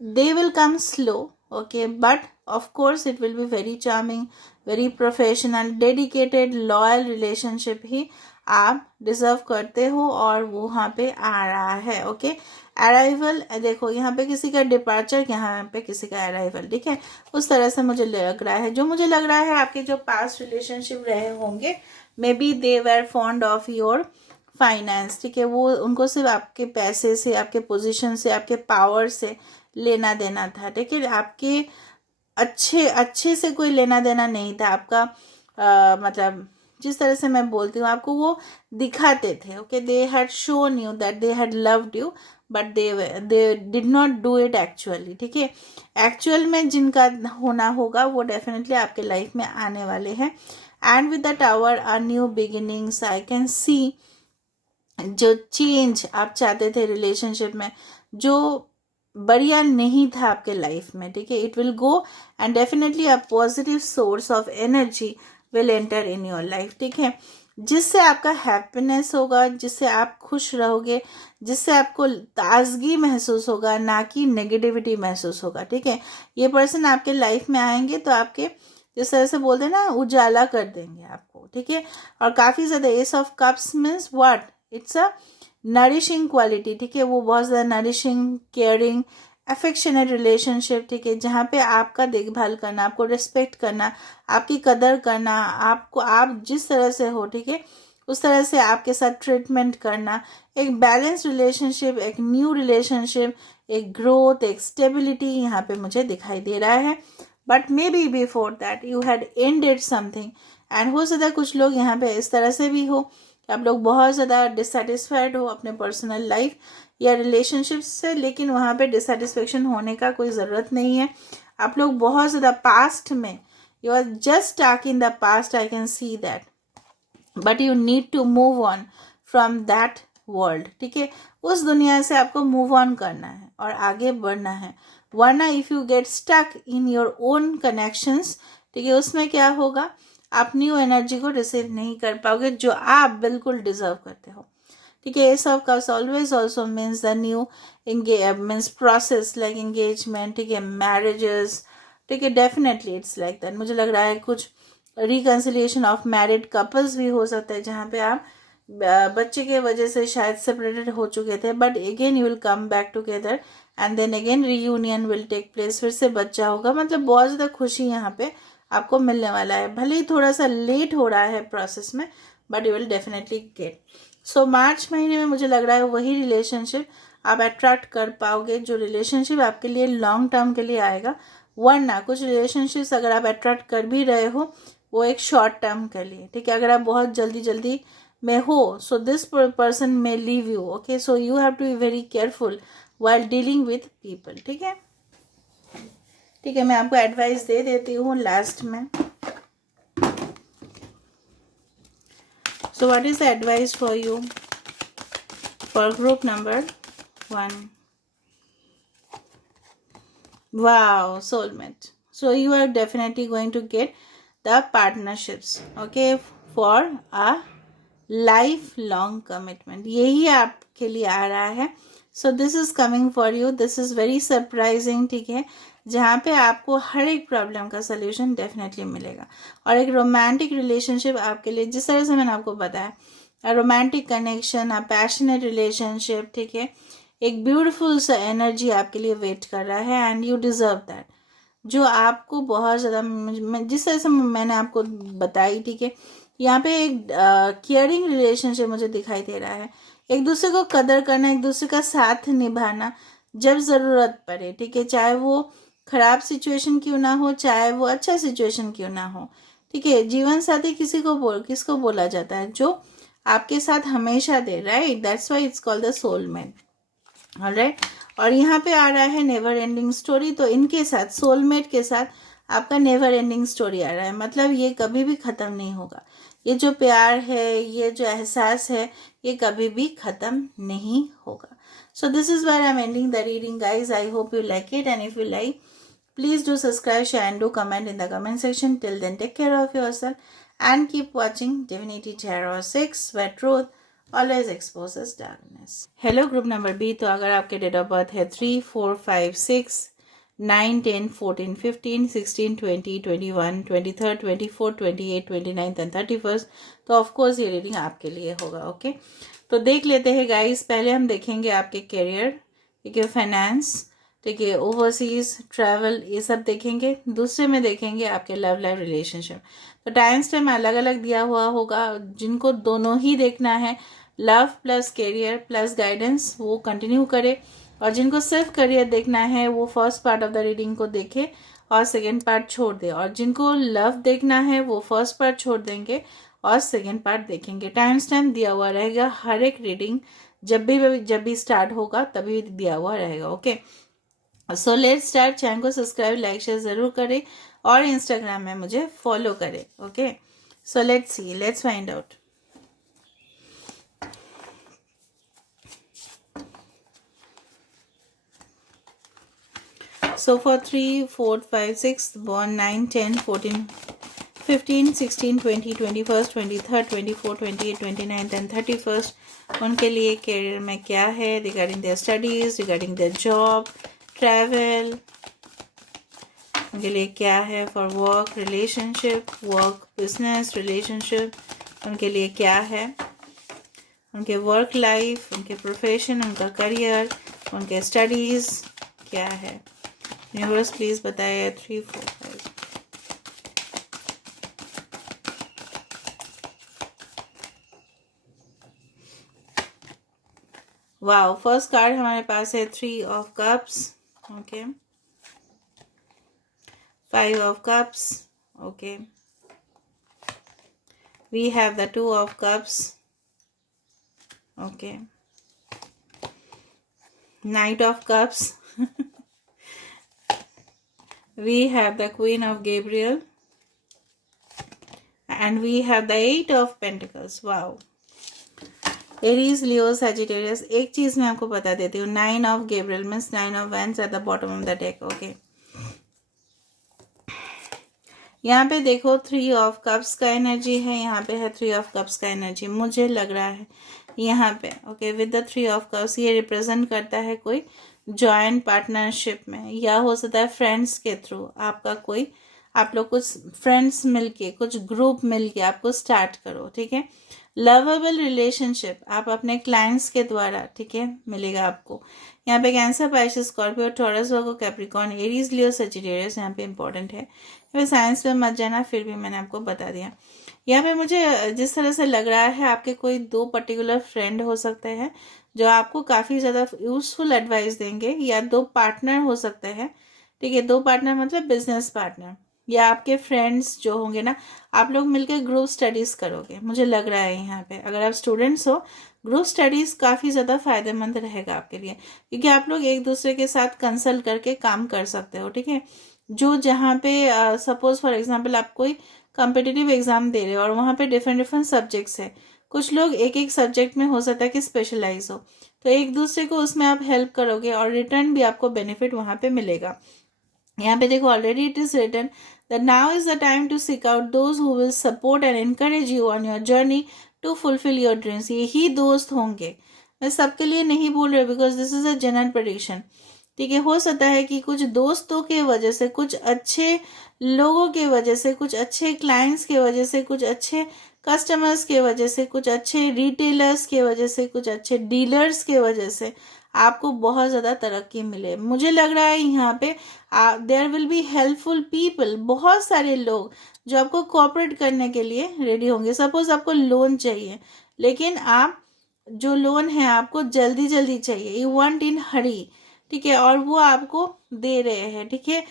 they will come slow, okay, but of course it will be very charming, very professional, dedicated, loyal relationship ही आप डिजर्व करते हो और वो वहाँ पे आ रहा है, ओके। अराइवल देखो, यहाँ पे किसी का डिपार्चर, यहाँ पे किसी का अराइवल, ठीक है। उस तरह से मुझे लग रहा है, जो मुझे लग रहा है आपके जो पास्ट रिलेशनशिप रहे होंगे, may be they were fond of your finance, ठीक है। वो उनको सिर्फ आपके पैसे से, आपके पोजीशन से, आपके पावर से लेना देना था, ठीक है। आपके अच्छे से कोई लेना देना नहीं था आपका, मतलब जिस तरह से मैं बोलती हूँ आपको वो दिखाते थे, okay, they had shown you that they had loved you but they did not do it actually, ठीक है। एक्चुअल में जिनका होना होगा वो डेफिनेटली आपके लाइफ में आने वाले हैं। And with the tower are new beginnings, I can see जो चेंज आप चाहते थे रिलेशनशिप में, जो बढ़िया नहीं था आपके लाइफ में, ठीक है, it will go and definitely a positive source of energy will enter in your life, ठीक है, जिससे आपका हैप्पीनेस होगा, जिससे आप खुश रहोगे, जिससे आपको ताजगी महसूस होगा, ना कि नेगेटिविटी महसूस होगा, ठीक है। ये पर्सन आपके लाइफ में आएंगे तो आपके जिस तरह से बोलते हैं ना, उजाला कर देंगे आपको, ठीक है। और काफ़ी ज़्यादा S of cups means what, it's a nourishing quality, ठीक है, वो बहुत ज़्यादा नरिशिंग, केयरिंग, अफेक्शनेट रिलेशनशिप, ठीक है, जहाँ पे आपका देखभाल करना, आपको रिस्पेक्ट करना, आपकी कदर करना, आपको आप जिस तरह से हो, ठीक है, उस तरह से आपके साथ ट्रीटमेंट करना, एक बैलेंस रिलेशनशिप, एक न्यू रिलेशनशिप, एक ग्रोथ, एक स्टेबिलिटी यहाँ पे मुझे दिखाई दे रहा है। But may be before that you had ended something, and हो सकता है कुछ लोग यहाँ पे इस तरह से भी हो कि आप लोग बहुत ज़्यादा डिससेटिस्फाइड हो अपने पर्सनल लाइफ या रिलेशनशिप से, लेकिन वहाँ पे डिससेटिस्फेक्शन होने का कोई ज़रूरत नहीं है। आप लोग बहुत ज़्यादा पास्ट में, you are just stuck in the past, I can see that, but you need to move on from that world, ठीक है। उस दुनिया से आपको मूव ऑन करना है और आगे बढ़ना है, वरना if you get stuck in your own connections, ठीक है, उसमें क्या होगा, आप न्यू एनर्जी को रिसीव नहीं कर पाओगे जो आप बिल्कुल डिजर्व करते हो, ठीक है। S of cups always also means the new means process like engagement, ठीक है, मैरिजेस, ठीक है, डेफिनेटली इट्स लाइक दैट। मुझे लग रहा है कुछ रिकन्सिलिएशन ऑफ मैरिड कपल्स भी हो सकता है, जहाँ पे आप बच्चे के वजह से शायद सेपरेटेड हो चुके थे, but again you will come back together and then again reunion will take place, फिर से बच्चा होगा, मतलब बहुत ज़्यादा खुशी यहाँ पे आपको मिलने वाला है। भले ही थोड़ा सा लेट हो रहा है प्रोसेस में, but you will definitely get. So March महीने में मुझे लग रहा है वही रिलेशनशिप आप अट्रैक्ट कर पाओगे, जो रिलेशनशिप आपके लिए लॉन्ग टर्म के लिए आएगा। वरना कुछ रिलेशनशिप्स अगर आप अट्रैक्ट कर भी रहे हो वो एक शॉर्ट टर्म के लिए, ठीक है, अगर आप बहुत जल्दी में हो, so this person may leave you, okay, so you have to be very careful while dealing with people, ठीक है। ठीक है, मैं आपको एडवाइस दे देती हूँ लास्ट में। So what is the advice for you for group number 1? Wow, soulmate. So you are definitely going to get the partnerships, okay, for a lifelong commitment. यही आपके लिए आ रहा है. So this is coming for you. This is very surprising, ठीक है, जहाँ पे आपको हर एक प्रॉब्लम का सोल्यूशन डेफिनेटली मिलेगा. और एक रोमांटिक रिलेशनशिप आपके लिए, जिस तरह से मैंने आपको बताया, romantic connection, a passionate relationship, ठीक है, एक ब्यूटीफुल सा एनर्जी आपके लिए वेट कर रहा है एंड यू डिजर्व दैट. जो आपको बहुत ज़्यादा, जिस तरह से मैंने आपको बताई, ठीक है, यहाँ पे एक केयरिंग रिलेशनशिप मुझे दिखाई दे रहा है. एक दूसरे को कदर करना, एक दूसरे का साथ निभाना जब ज़रूरत पड़े, ठीक है, चाहे वो ख़राब सिचुएशन क्यों ना हो, चाहे वो अच्छा सिचुएशन क्यों ना हो, ठीक है. जीवन साथी किसको बोला जाता है? जो आपके साथ हमेशा दे, right. That's why it's called the soulmate. Alright. और यहाँ पे आ रहा है नेवर एंडिंग स्टोरी. तो इनके साथ, सोलमेट के साथ आपका नेवर एंडिंग स्टोरी आ रहा है. मतलब ये कभी भी ख़त्म नहीं होगा. ये जो प्यार है, ये जो एहसास है, ये कभी भी ख़त्म नहीं होगा. So this is why I am ending the reading guys. I hope you like it, and if you like, please do subscribe, share and do comment in the comment section. Till then, take care of yourself and keep watching Divinity Tarot 6, where truth always exposes darkness. Hello group number B. तो अगर आपके date of birth है 3, 4, 5, 6, 9, 10, 14, 15, 16, 20, 21, 23, 24, 28, 29 and 31, तो of course ये reading आपके लिए होगा. Okay, तो देख लेते हैं गाइस. पहले हम देखेंगे आपके करियर, ठीक है, फाइनेंस, ठीक है, ओवरसीज ट्रैवल, ये सब देखेंगे. दूसरे में देखेंगे आपके लव लाइफ रिलेशनशिप. तो टाइम स्टैम्प अलग अलग दिया हुआ होगा. जिनको दोनों ही देखना है, love plus career plus guidance, वो कंटिन्यू करे. और जिनको सिर्फ करियर देखना है, वो first part of the reading को देखे और सेकेंड पार्ट छोड़ दे. और जिनको लव देखना है, वो फर्स्ट पार्ट छोड़ देंगे और सेकेंड पार्ट देखेंगे. टाइम स्टैम्प दिया हुआ रहेगा. हर एक रीडिंग जब भी स्टार्ट होगा तभी दिया हुआ रहेगा. Okay, so let's start. Channel को सब्सक्राइब, लाइक, शेयर ज़रूर करें और इंस्टाग्राम में मुझे फॉलो करें. Okay, so let's see, let's find out. So for 3, 4, 5, 6, 1, 9, 10, 14, 15, 16, 20, 21st, 23rd, 24, 28, 29 and 31st, उनके लिए करियर में क्या है, regarding their studies, regarding their job, travel, उनके लिए क्या है for work, relationship, work, business, relationship, उनके लिए क्या है, उनके वर्क लाइफ, उनके प्रोफेशन, उनका करियर, उनके स्टडीज़ क्या है. यूनिवर्स प्लीज बताइए. 3, 4, 5. वाओ, फर्स्ट कार्ड हमारे पास है 3 of cups. Okay, 5 of cups. Okay, we have the 2 of cups. Okay, knight of cups. We have the Queen of Gabriel and we have the 8 of Pentacles. Wow. Aries, Leo, Sagittarius. एक चीज़ मैं आपको बता देती हूँ. 9 of Gabriel means 9 of Wands at the bottom of the deck. Okay. यहाँ पे देखो 3 of cups का एनर्जी है, यहाँ पे है 3 ऑफ कप्स का एनर्जी. मुझे लग रहा है यहाँ पे, okay, with the 3 of cups, ये रिप्रेजेंट करता है कोई जॉइंट पार्टनरशिप में, या हो सकता है फ्रेंड्स के थ्रू. आपका कोई, आप लोग कुछ फ्रेंड्स मिलके, कुछ ग्रुप मिलके आपको स्टार्ट करो, ठीक है. लवेबल रिलेशनशिप आप अपने क्लाइंट्स के द्वारा, ठीक है, मिलेगा आपको. यहाँ पे Cancer, Pisces, Scorpio, taurus, Virgo, Capricorn, Aries, लियो, सजिटेरियस यहाँ पे इंपॉर्टेंट है. यहाँ पे साइंस पे मत जाना, फिर भी मैंने आपको बता दिया. यहाँ पे मुझे जिस तरह से लग रहा है, आपके कोई 2 पर्टिकुलर फ्रेंड हो सकते हैं जो आपको काफ़ी ज़्यादा यूजफुल एडवाइस देंगे, या 2 पार्टनर हो सकते हैं, ठीक है. 2 पार्टनर मतलब बिजनेस पार्टनर, या आपके फ्रेंड्स जो होंगे ना, आप लोग मिलकर ग्रुप स्टडीज़ करोगे, मुझे लग रहा है यहाँ पे. अगर आप स्टूडेंट्स हो, ग्रुप स्टडीज़ काफ़ी ज़्यादा फ़ायदेमंद रहेगा आपके लिए, क्योंकि आप लोग एक दूसरे के साथ कंसल्ट करके काम कर सकते हो, ठीक है. जो जहाँ पे सपोज फॉर एग्जांपल आप कोई कॉम्पिटिटिव एग्ज़ाम दे रहे हो और वहाँ पे डिफरेंट सब्जेक्ट्स है, कुछ लोग एक एक सब्जेक्ट में हो सकता है कि स्पेशलाइज हो, तो एक दूसरे को उसमें आप हेल्प करोगे और रिटर्न भी आपको बेनिफिट वहाँ पे मिलेगा. यहाँ पे देखो already it is written that now is the time to seek out those who will support and encourage you on your journey to fulfil your dreams. यही दोस्त होंगे, मैं सबके लिए नहीं बोल रही because this is a general prediction. ठीक है, हो सकता है कि कुछ दोस्तों के वजह से, कुछ अच्छे लोगों के वजह से, कुछ अच्छे क्लाइंट्स के वजह से, कुछ अच्छे कस्टमर्स के वजह से, कुछ अच्छे रिटेलर्स के वजह से, कुछ अच्छे डीलर्स के वजह से आपको बहुत ज़्यादा तरक्की मिले। मुझे लग रहा है यहाँ पे there will be helpful people, बहुत सारे लोग जो आपको कोऑपरेट करने के लिए रेडी होंगे। सपोज आपको लोन चाहिए, लेकिन आप जो लोन है आपको जल्दी जल्दी चाहिए, यू वांट इन हरी, ठीक है, और वो आपको दे रहे हैं, ठीक है,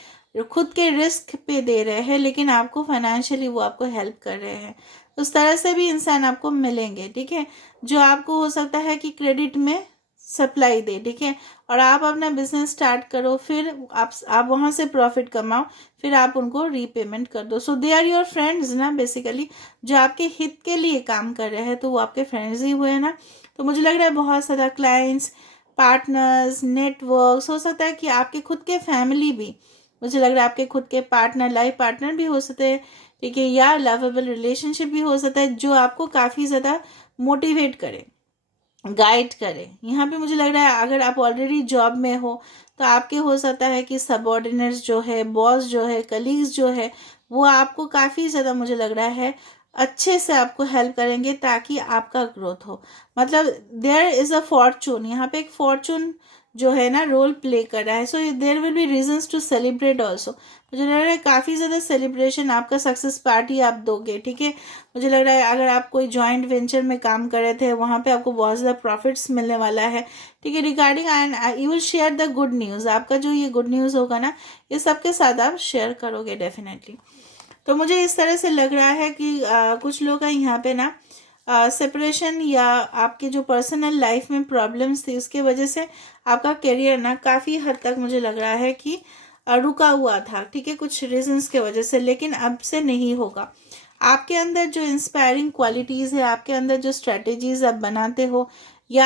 खुद के रिस्क पे दे रहे हैं, लेकिन आपको फाइनेंशियली वो आपको हेल्प कर रहे हैं। उस तरह से भी इंसान आपको मिलेंगे, ठीक है, जो आपको हो सकता है कि क्रेडिट में सप्लाई दे, ठीक है, और आप अपना बिजनेस स्टार्ट करो, फिर आप वहाँ से प्रॉफिट कमाओ, फिर आप उनको रीपेमेंट कर दो। सो दे आर योर फ्रेंड्स ना, बेसिकली जो आपके हित के लिए काम कर रहे हैं, तो वो आपके फ्रेंड्स ही हुए ना। तो मुझे लग रहा है बहुत सारा क्लाइंट्स, पार्टनर्स, नेटवर्क्स, हो सकता है कि आपके खुद के फैमिली भी, मुझे लग रहा है आपके खुद के पार्टनर, लाइफ पार्टनर भी हो सकते हैं, ठीक है, या लवेबल रिलेशनशिप भी हो सकता है, जो आपको काफ़ी ज़्यादा मोटिवेट करे, गाइड करे। यहाँ पे मुझे लग रहा है अगर आप ऑलरेडी जॉब में हो तो आपके हो सकता है कि सबऑर्डिनेट्स जो है, बॉस जो है, कलीग्स जो है, वो आपको काफ़ी ज़्यादा मुझे लग रहा है अच्छे से आपको हेल्प करेंगे ताकि आपका ग्रोथ हो। मतलब देयर इज़ अ फॉर्चून, यहाँ पे एक फॉर्चून जो है ना रोल प्ले कर रहा है। So there will be reasons to celebrate also. मुझे लग रहा है काफ़ी ज़्यादा सेलिब्रेशन, आपका सक्सेस पार्टी आप दोगे, ठीक है। मुझे लग रहा है अगर आप कोई जॉइंट वेंचर में काम कर रहे थे, वहाँ पे आपको बहुत ज़्यादा प्रॉफिट्स मिलने वाला है, ठीक है, regarding and you will share the good news. आपका जो ये गुड न्यूज़ होगा ना, ये सबके साथ आप शेयर करोगे डेफिनेटली। तो मुझे इस तरह से लग रहा है कि कुछ लोग का यहाँ पे ना सेपरेशन या आपके जो पर्सनल लाइफ में प्रॉब्लम्स थी उसके वजह से आपका करियर ना काफ़ी हद तक मुझे लग रहा है कि रुका हुआ था, ठीक है, कुछ रीजंस के वजह से, लेकिन अब से नहीं होगा। आपके अंदर जो इंस्पायरिंग क्वालिटीज़ है, आपके अंदर जो स्ट्रेटेजीज आप बनाते हो, या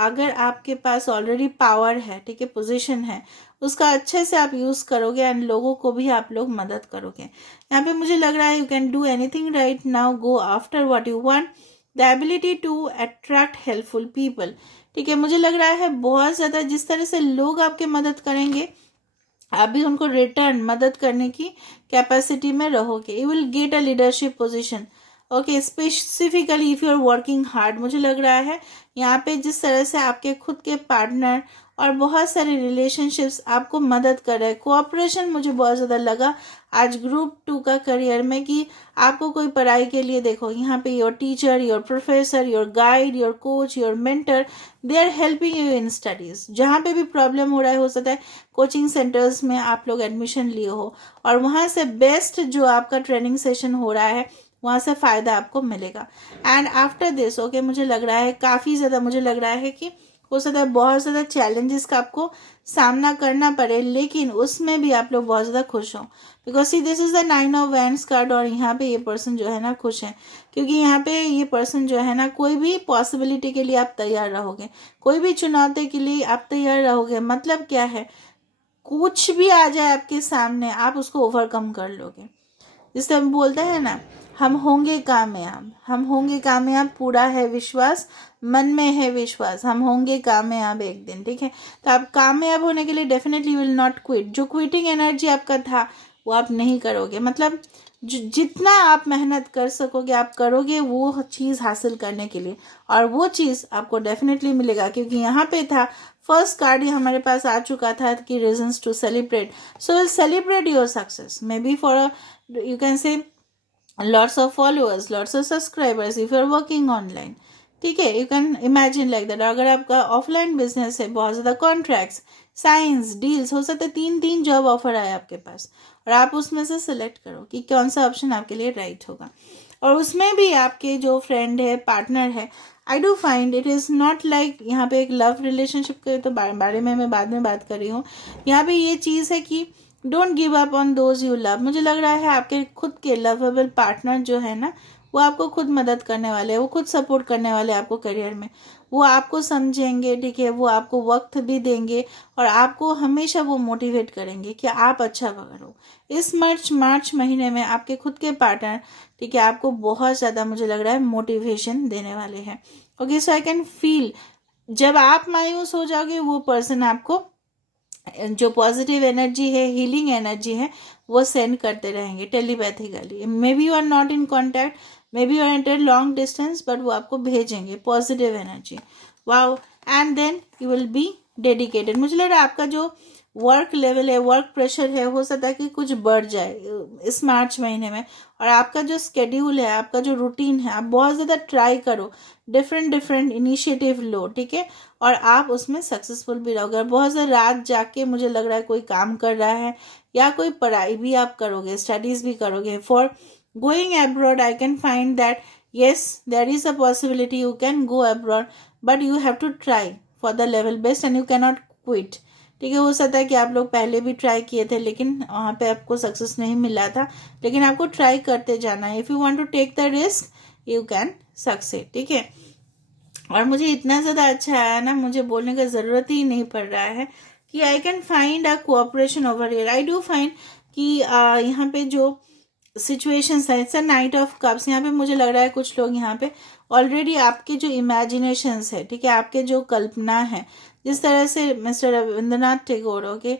अगर आपके पास ऑलरेडी पावर है, ठीक है, पोजीशन है, उसका अच्छे से आप यूज़ करोगे एंड लोगों को भी आप लोग मदद करोगे। यहाँ पे मुझे लग रहा है you can do anything right now, go after what you want, the ability to attract helpful people, ठीक है। मुझे लग रहा है बहुत ज़्यादा जिस तरह से लोग आपके मदद करेंगे, आप भी उनको रिटर्न मदद करने की कैपेसिटी में रहोगे। You will get a leadership position, okay, specifically if you are working hard. मुझे लग रहा है यहाँ पे जिस तरह से आपके खुद के पार्टनर और बहुत सारे रिलेशनशिप्स आपको मदद कर रहे हैं, कोऑपरेशन मुझे बहुत ज़्यादा लगा आज ग्रुप 2 का करियर में, कि आपको कोई पढ़ाई के लिए देखो, यहाँ पे your teacher, your professor, your guide, your coach, your mentor, they are helping you in studies. जहाँ पे भी प्रॉब्लम हो रहा है, हो सकता है कोचिंग सेंटर्स में आप लोग एडमिशन लिए हो और वहाँ से बेस्ट जो आपका ट्रेनिंग सेशन हो रहा है, वहाँ से फ़ायदा आपको मिलेगा। एंड आफ्टर दिस ओके, मुझे लग रहा है काफ़ी ज़्यादा, मुझे लग रहा है कि हो सकता है बहुत ज़्यादा चैलेंजेस का आपको सामना करना पड़े, लेकिन उसमें भी आप लोग बहुत ज़्यादा खुश हो, because see this is the 9 of wands card, और यहाँ पे ये पर्सन जो है ना खुश है, क्योंकि यहाँ पे ये पर्सन जो है ना कोई भी पॉसिबिलिटी के लिए आप तैयार रहोगे, कोई भी चुनौती के लिए आप तैयार रहोगे। मतलब क्या है, कुछ भी आ जाए आपके सामने आप उसको ओवरकम कर लोगे। जिससे हम बोलते हैं ना, हम होंगे कामयाब, हम होंगे कामयाब, पूरा है विश्वास, मन में है विश्वास, हम होंगे कामयाब एक दिन, ठीक है। तो आप कामयाब होने के लिए डेफिनेटली विल नॉट क्विट। जो क्विटिंग एनर्जी आपका था वो आप नहीं करोगे। मतलब जितना आप मेहनत कर सकोगे आप करोगे वो चीज़ हासिल करने के लिए, और वो चीज़ आपको डेफिनेटली मिलेगा, क्योंकि यहाँ पे था फर्स्ट कार्ड, ये हमारे पास आ चुका था कि reasons to celebrate. So will celebrate your success, maybe for a you can say lots of followers, lots of subscribers if you're working online, ठीक है, you can imagine like that. अगर आपका ऑफलाइन बिजनेस है, बहुत ज़्यादा contracts, science, deals, हो सकता है 3 जॉब ऑफर आए आपके पास, और आप उसमें से सिलेक्ट करो कि कौन सा ऑप्शन आपके लिए राइट होगा। और उसमें भी आपके जो फ्रेंड है, पार्टनर है, आई do find it is not like, यहाँ पे एक लव रिलेशनशिप के तो बारे में मैं बाद में बात कर रही हूँ। यहाँ पे ये चीज़ है कि don't give up on those you love. मुझे लग रहा है आपके खुद के लवेबल पार्टनर जो है ना, वो आपको खुद मदद करने वाले हैं, वो खुद सपोर्ट करने वाले हैं आपको करियर में। वो आपको समझेंगे, ठीक है, वो आपको वक्त भी देंगे और आपको हमेशा वो मोटिवेट करेंगे कि आप अच्छा करो। इस मार्च महीने में आपके खुद के पार्टनर, ठीक है, आपको बहुत ज़्यादा मुझे लग रहा है मोटिवेशन देने वाले हैं। Okay, so I can feel जब आप मायूस हो जाओगे वो पर्सन आपको जो पॉजिटिव एनर्जी है, हीलिंग एनर्जी है, वो सेंड करते रहेंगे telepathically. Maybe you are not in contact, maybe you are at a long distance, but वो आपको भेजेंगे positive energy. Wow, and then you will be dedicated. मुझे लग रहा है आपका जो वर्क लेवल है, वर्क प्रेशर है, हो सकता है कि कुछ बढ़ जाए इस मार्च महीने में। और आपका जो स्केड्यूल है, आपका जो रूटीन है, आप बहुत ज़्यादा ट्राई करो, डिफरेंट इनिशिएटिव लो, ठीक है, और आप उसमें सक्सेसफुल भी रहोगे। और बहुत ज़्यादा रात जाके मुझे लग रहा है कोई काम कर रहा है या कोई पढ़ाई भी आप करोगे, स्टडीज़ भी करोगे for going abroad. I can find that yes, there is a possibility you can go abroad, but you have to try for the level best and you cannot quit। ठीक है, हो सकता है कि आप लोग पहले भी ट्राई किए थे लेकिन वहाँ पे आपको सक्सेस नहीं मिला था, लेकिन आपको ट्राई करते जाना है। If you want to take the risk you can succeed, ठीक है। और मुझे इतना ज़्यादा अच्छा आया ना, मुझे बोलने का ज़रूरत ही नहीं पड़ रहा है कि I can find a cooperation over here. I do find कि यहाँ पे जो सिचुएशंस है, it's a night of cups. यहाँ पे मुझे लग रहा है कुछ लोग यहाँ पे ऑलरेडी आपके जो इमेजिनेशंस है, ठीक है, आपके जो कल्पना है, जिस तरह से मिस्टर रविंद्रनाथ टैगोर, ओके,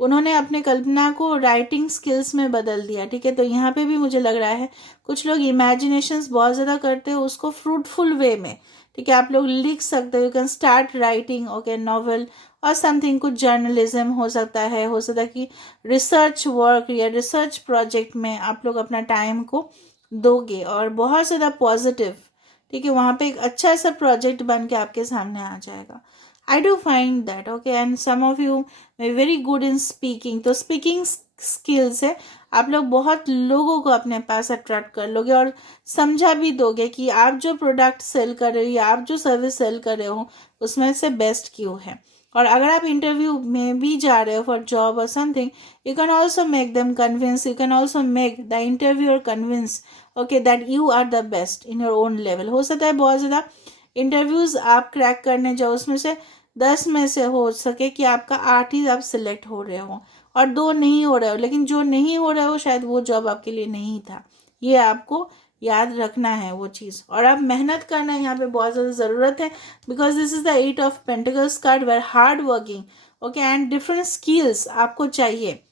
उन्होंने अपने कल्पना को राइटिंग स्किल्स में बदल दिया, ठीक है। तो यहाँ पे भी मुझे लग रहा है कुछ लोग इमेजिनेशंस बहुत ज़्यादा करते हो उसको फ्रूटफुल वे में, ठीक है, आप लोग लिख सकते हो। You can start writing, okay, novel और समथिंग, कुछ जर्नलिज्म हो सकता है कि रिसर्च वर्क या रिसर्च प्रोजेक्ट में आप लोग अपना टाइम को दोगे और बहुत ज़्यादा पॉजिटिव, ठीक है, वहाँ पे एक अच्छा सा प्रोजेक्ट बन के आपके सामने आ जाएगा। I do find that, okay, and some of you may very good in speaking. तो स्पीकिंग स्किल्स है, आप लोग बहुत लोगों को अपने पास अट्रैक्ट कर लोगे और समझा भी दोगे कि आप जो प्रोडक्ट सेल कर रहे हो या आप जो सर्विस सेल कर रहे हो उसमें से बेस्ट क्यों है। और अगर आप इंटरव्यू में भी जा रहे हो फॉर जॉब और something, you can also make them convince, you can also make the interviewer convince, okay, that you are the best in your own level. हो सकता है बहुत ज़्यादा इंटरव्यूज़ आप क्रैक करने जाओ, उसमें से 10 में से हो सके कि आपका 8 ही आप सिलेक्ट हो रहे हो और 2 नहीं हो रहे हो, लेकिन जो नहीं हो रहे हो शायद वो जॉब आपके लिए नहीं था। ये आपको याद रखना है वो चीज़, और आप मेहनत करना है यहाँ पे बहुत ज़्यादा ज़रूरत है, because this is the 8 of pentacles card, where hard working, okay, and different skills आपको चाहिए।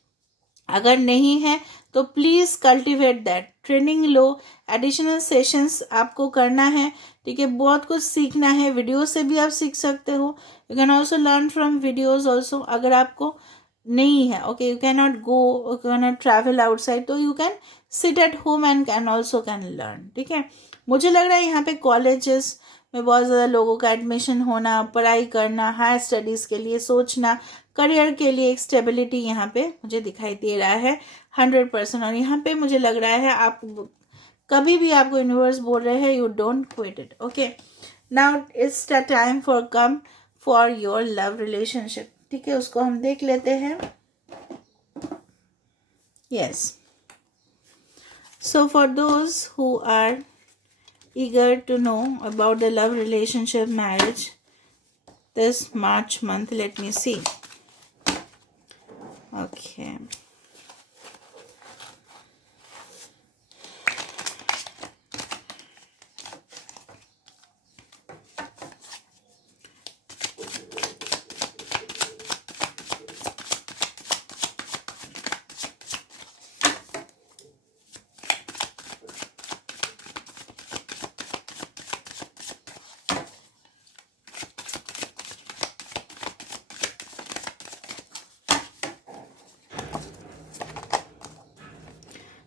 अगर नहीं है तो प्लीज़ कल्टिवेट दैट, ट्रेनिंग लो, एडिशनल सेशंस आपको करना है, ठीक है, बहुत कुछ सीखना है। वीडियो से भी आप सीख सकते हो, you can also learn from videos also. अगर आपको नहीं है, okay, you can not go, you can not travel outside, तो you can sit at home and can also can learn, ठीक है। मुझे लग रहा है यहाँ पे कॉलेजेस में बहुत ज़्यादा लोगों का एडमिशन होना, पढ़ाई करना, हायर स्टडीज़ के लिए सोचना, करियर के लिए एक स्टेबिलिटी यहाँ पे मुझे दिखाई दे रहा है 100%। और यहाँ पे मुझे लग रहा है आप कभी भी आपको यूनिवर्स बोल रहे हैं you don't quit it, okay. Now it's the time for come for your love relationship, ठीक है, उसको हम देख लेते हैं। Yes, so for those who are eager to know about the love relationship marriage this March month, let me see, okay,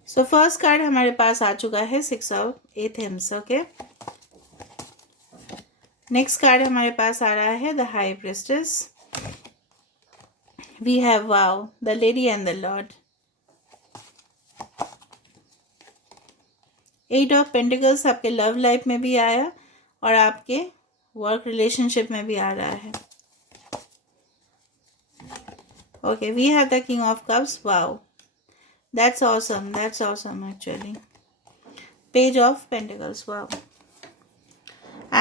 so first card हमारे पास आ चुका है 6 of athames, okay. Next card हमारे पास आ रहा है the high priestess, we have wow, the lady and the lord, 8 of pentacles आपके लव लाइफ में भी आया और आपके वर्क रिलेशनशिप में भी आ रहा है, ओके। We have the king of cups, wow, that's awesome actually, page of pentacles, wow,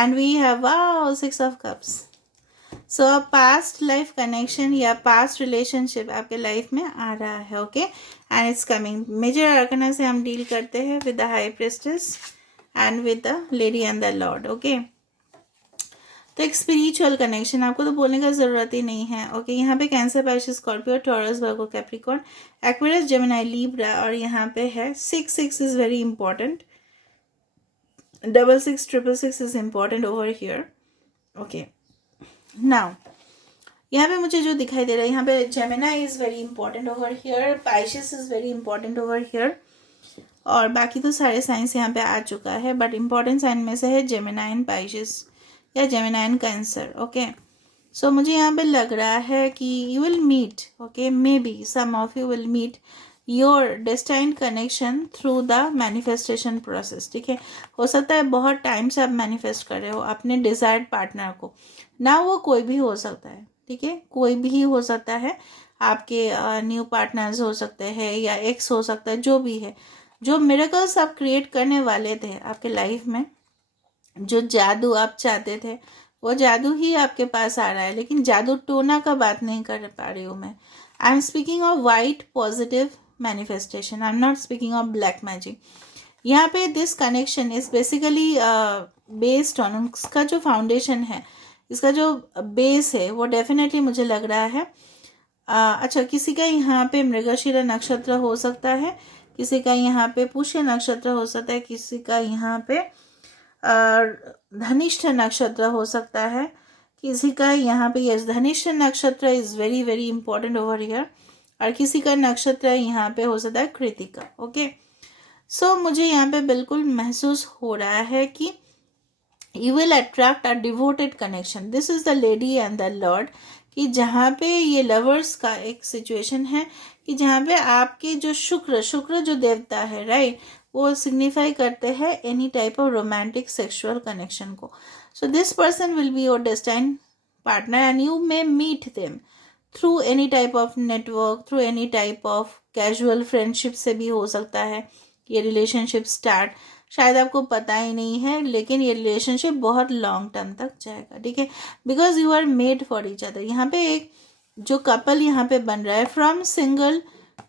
and we have wow 6 of cups. So past life connection या पास्ट रिलेशनशिप आपके लाइफ में आ रहा है. Okay, and it's coming. Major arcana से हम deal करते हैं with the high priestess and with the lady and the lord. Okay, तो एक स्पिरिचुअल कनेक्शन, आपको तो बोलने का ज़रूरत ही नहीं है. ओके, यहाँ पे Cancer, Pisces, Scorpio, taurus, Virgo, Capricorn, Aquarius, Gemini, Libra, और यहाँ पे है 6 is very important. 66 666 is important over here. Okay, now यहाँ पे मुझे जो दिखाई दे रहा है, यहाँ पे Gemini is very important over here, Pisces is very important over here, और बाकी तो सारे साइंस यहाँ पे आ चुका है. बट इंपॉर्टेंट साइन में से है जेमिनी एंड पाइसेस या Gemini and Cancer. Okay, so मुझे यहाँ पे लग रहा है कि you will meet. Okay, may be some of you will meet your destined connection through the manifestation process. ठीक है, हो सकता है बहुत टाइम से आप मैनिफेस्ट कर रहे हो अपने डिजायर्ड पार्टनर को. ना वो कोई भी हो सकता है. ठीक है, कोई भी हो सकता है. आपके न्यू पार्टनर्स हो सकते हैं या एक्स हो सकता है, जो भी है. जो मिरेकल्स आप क्रिएट करने वाले थे आपके लाइफ में, जो जादू आप चाहते थे, वो जादू ही आपके पास आ रहा है. लेकिन जादू टोना का बात नहीं कर पा रही हूँ मैं. I am speaking of white positive manifestation. I am not speaking of black magic. यहाँ पे this connection is basically based on, उसका जो फाउंडेशन है, इसका जो बेस है, वो डेफिनेटली मुझे लग रहा है. अच्छा, किसी का यहाँ पे मृगशिरा नक्षत्र हो सकता है, किसी का यहाँ पे पुष्य नक्षत्र हो सकता है, किसी का यहाँ पे धनिष्ठ नक्षत्र हो सकता है, किसी का यहाँ पे यस धनिष्ठ नक्षत्र is very very important over here, और किसी का नक्षत्र यहाँ पे हो सकता है कृतिका. ओके, सो मुझे यहाँ पे बिल्कुल महसूस हो रहा है कि you will attract a devoted connection. This is the lady and the Lord, कि जहाँ पे ये लवर्स का एक सिचुएशन है, कि जहाँ पे आपके जो शुक्र जो देवता है, राइट, वो सिग्निफाई करते हैं any type of romantic sexual connection को. So this person will be your destined partner and you may meet them through any type of network, through any type of casual friendship से भी हो सकता है ये relationship start. शायद आपको पता ही नहीं है, लेकिन ये रिलेशनशिप बहुत लॉन्ग टर्म तक जाएगा. ठीक है, because you are made for each other. यहाँ पे एक जो कपल यहाँ पे बन रहा है फ्रॉम सिंगल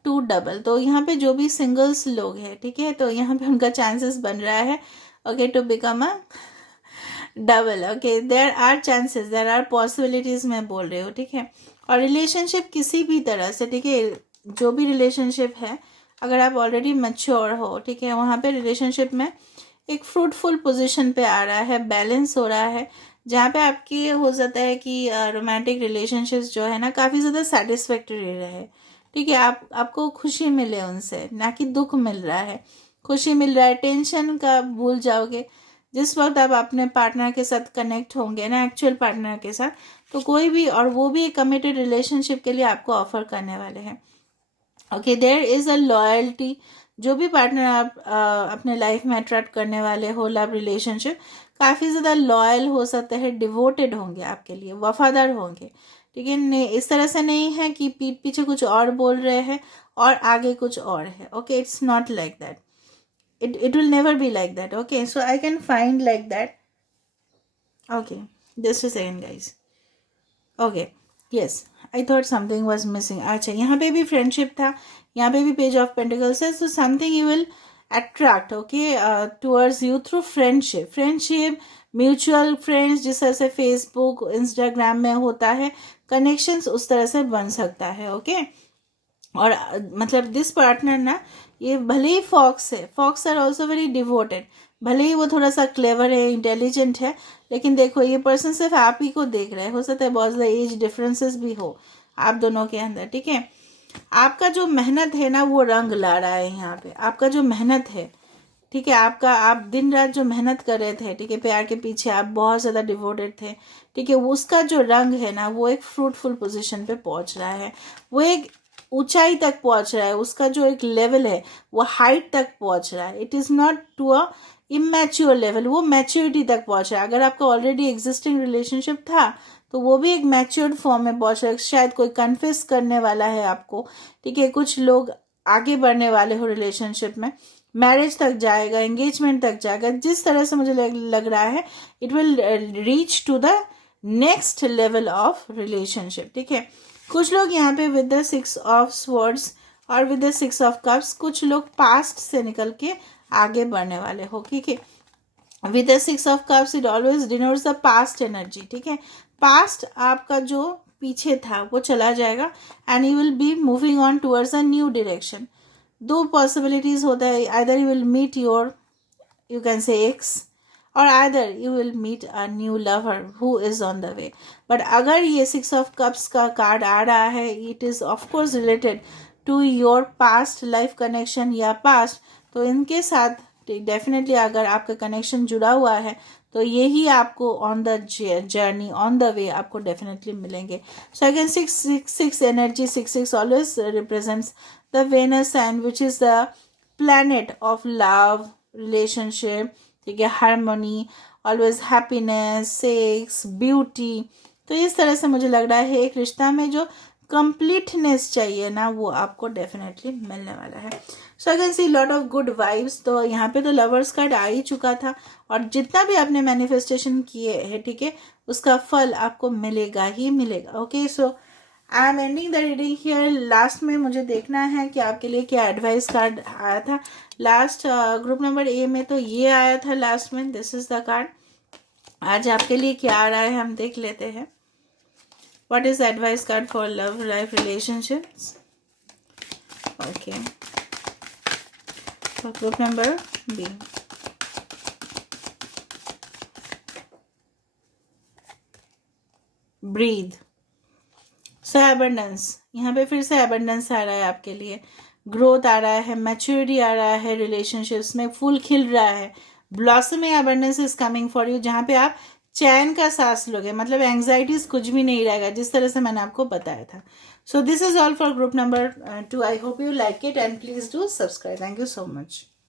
टू डबल, तो यहाँ पे जो भी सिंगल्स लोग हैं, ठीक है, तो यहाँ पे उनका चांसेस बन रहा है okay to become a double. Okay, there are chances, there are possibilities मैं बोल रही हूँ. ठीक है, और रिलेशनशिप किसी भी तरह से, ठीक है, जो भी रिलेशनशिप है, अगर आप ऑलरेडी मैच्योर हो, ठीक है, वहाँ पे रिलेशनशिप में एक फ्रूटफुल पोजीशन पे आ रहा है, बैलेंस हो रहा है, जहाँ पे आपकी हो जाता है कि रोमांटिक रिलेशनशिप्स जो है ना काफ़ी ज़्यादा सेटिस्फैक्टरी रहे. ठीक है, आपको खुशी मिले उनसे, ना कि दुख मिल रहा है. खुशी मिल रहा है, टेंशन का भूल जाओगे. जिस वक्त आप अपने पार्टनर के साथ कनेक्ट होंगे ना, एक्चुअल पार्टनर के साथ, तो कोई भी, और वो भी एक कमिटेड रिलेशनशिप के लिए आपको ऑफर करने वाले हैं. Okay, there is a loyalty. जो भी पार्टनर आप अपने लाइफ में अट्रैक्ट करने वाले हो, लव रिलेशनशिप, काफ़ी ज़्यादा लॉयल हो सकते हैं, डिवोटेड होंगे आपके लिए, वफादार होंगे. ठीक है, इस तरह से नहीं है कि पीठ पीछे कुछ और बोल रहे हैं और आगे कुछ और है. Okay, it's not like that. It will never be like that. Okay, so I can find like that. Okay, just a second guys. Okay, yes, I thought something was missing. अच्छा, यहाँ पे भी फ्रेंडशिप था, यहाँ पे भी page of pentacles है. So something you will attract okay towards you through friendship mutual friends, जिस तरह से फेसबुक इंस्टाग्राम में होता है कनेक्शंस, उस तरह से बन सकता है. ओके, और मतलब दिस पार्टनर ना, ये भले ही fox are also very devoted, भले ही वो थोड़ा सा क्लेवर है, इंटेलिजेंट है, लेकिन देखो ये पर्सन सिर्फ आप ही को देख रहा है. हो सकता है बहुत ज़्यादा एज डिफरेंसेस भी हो आप दोनों के अंदर. ठीक है, आपका जो मेहनत है ना, वो रंग ला रहा है यहाँ पे. आपका जो मेहनत है, ठीक है, आप दिन रात जो मेहनत कर रहे थे, ठीक है, प्यार के पीछे आप बहुत ज़्यादा डिवोटेड थे, ठीक है, उसका जो रंग है ना, वो एक फ्रूटफुल पोजिशन पे पहुँच रहा है, वो एक ऊंचाई तक पहुंच रहा है, उसका जो एक लेवल है वो हाइट तक पहुंच रहा है. It is not to a immature level, वो मैच्योरिटी तक पहुंच रहा है. अगर आपका ऑलरेडी एग्जिस्टिंग रिलेशनशिप था तो वो भी एक मैच्योर्ड फॉर्म में पहुंच रहा है. शायद कोई कन्फेस करने वाला है आपको, ठीक है, कुछ लोग आगे बढ़ने वाले हो रिलेशनशिप में, मैरिज तक जाएगा, एंगेजमेंट तक जाएगा, जिस तरह से मुझे लग रहा है it will reach to the next level of relationship, ठीक है। कुछ लोग यहाँ पे विद द 6 ऑफ स्वर्ड्स और विद द 6 ऑफ कप्स, कुछ लोग पास्ट से निकल के आगे बढ़ने वाले हो, ठीक है। With the 6 of cups it always denotes the past energy, ठीक है। पास्ट आपका जो पीछे था वो चला जाएगा and you will be moving on towards a new direction. दो पॉसिबिलिटीज होता है, either you will meet your, you can say ex, और either you will meet a new lover who is on the way. But अगर ये 6 of cups का card आ रहा है, it is of course related to your past life connection या past, तो इनके साथ डेफिनेटली अगर आपका कनेक्शन जुड़ा हुआ है तो यही आपको on the journey, on the way आपको डेफिनेटली मिलेंगे। So again 6 energy, 6 always represents the Venus sign which is the planet of love, relationship, ठीक है, harmony, always happiness, sex, beauty. तो इस तरह से मुझे लग रहा है एक रिश्ता में जो कंप्लीटनेस चाहिए ना वो आपको डेफिनेटली मिलने वाला है। So I can see lot of good vibes. तो यहाँ पे तो लवर्स कार्ड आ ही चुका था और जितना भी आपने मैनिफेस्टेशन किए हैं, ठीक है, उसका फल आपको मिलेगा ही मिलेगा। Okay, so I am ending the reading here. Last में मुझे देखना है कि आपके लिए क्या एडवाइस कार्ड आया था। लास्ट ग्रुप नंबर ए में तो ये आया था लास्ट में, दिस इज द कार्ड। आज आपके लिए क्या आ रहा है हम देख लेते हैं। What is the advice card for love life relationships? Okay. For group number B. Breathe. So abundance. यहाँ पे फिर से abundance आ रहा है आपके लिए, ग्रोथ आ रहा है, मैच्योरिटी आ रहा है, रिलेशनशिप्स में फूल खिल रहा है, blossoming abundance is coming for you, जहाँ पे आप चैन का सांस लोगे, मतलब एंग्जाइटीज कुछ भी नहीं रहेगा, जिस तरह से मैंने आपको बताया था। So this is all for group number 2। I hope you like it and please do subscribe. Thank you so much.